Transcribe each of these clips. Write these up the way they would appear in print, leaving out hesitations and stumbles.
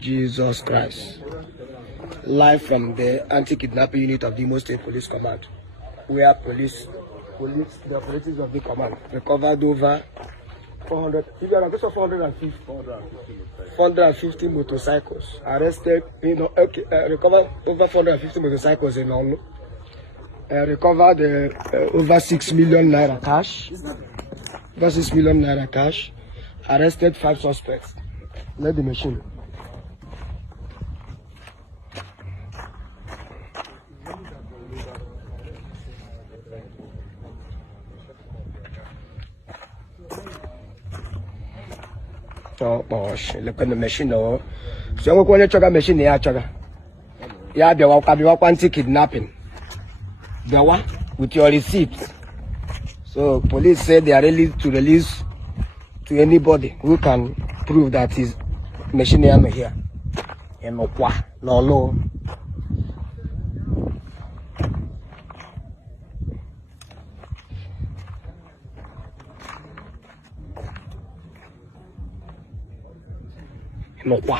Jesus Christ. Live from the anti-kidnapping unit of the Imo State Police Command, where the operatives of the command recovered over 450 motorcycles, arrested, recovered over 450 motorcycles in Orlu, recovered over 6 million naira cash, arrested 5 suspects. Let the machine. Oh, gosh, look at the machine. Oh, so I'm going to check a machine here. Yeah, they will be anti-kidnapping. The one with your receipt. So, police said they are ready to release to anybody who can prove that his machine here. No. No quoi.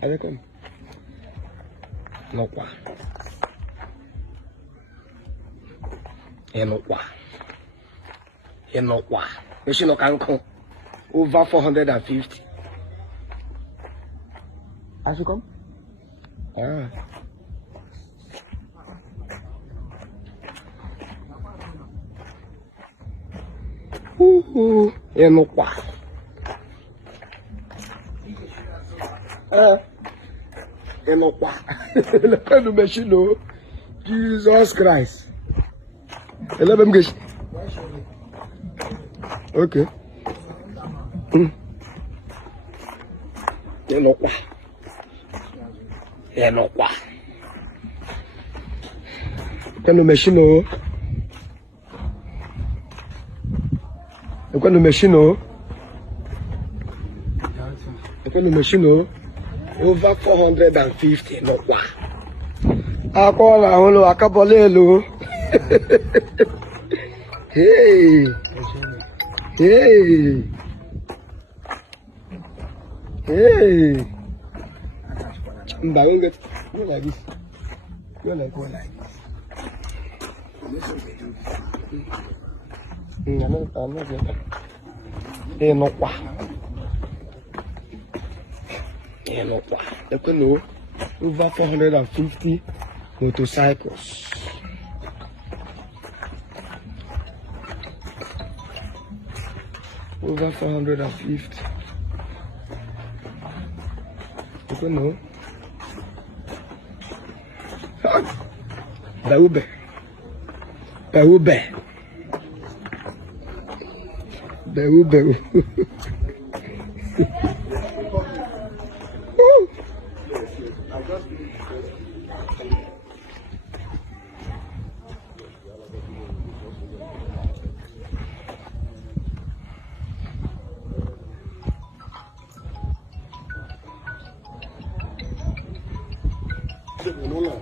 Allez comme. No quoi. Et no quoi. Et no quoi. Machine no can come. Over 450. As you come? Ah. Et no quoi. Et non pas. Le cas de machine, Jesus Christ. Et là même que ok. Et non pas. Et non pas. Le cas de machine, le cas de machine, le cas de machine, over 450, no wa. Akola holo akabolelo. Hey. Hey. Hey. Mbaunge. You like this. You like what like this. I'm not getting. Hey, no wa. And over 450 motorcycles. Over 450. You don't know. Beube. No.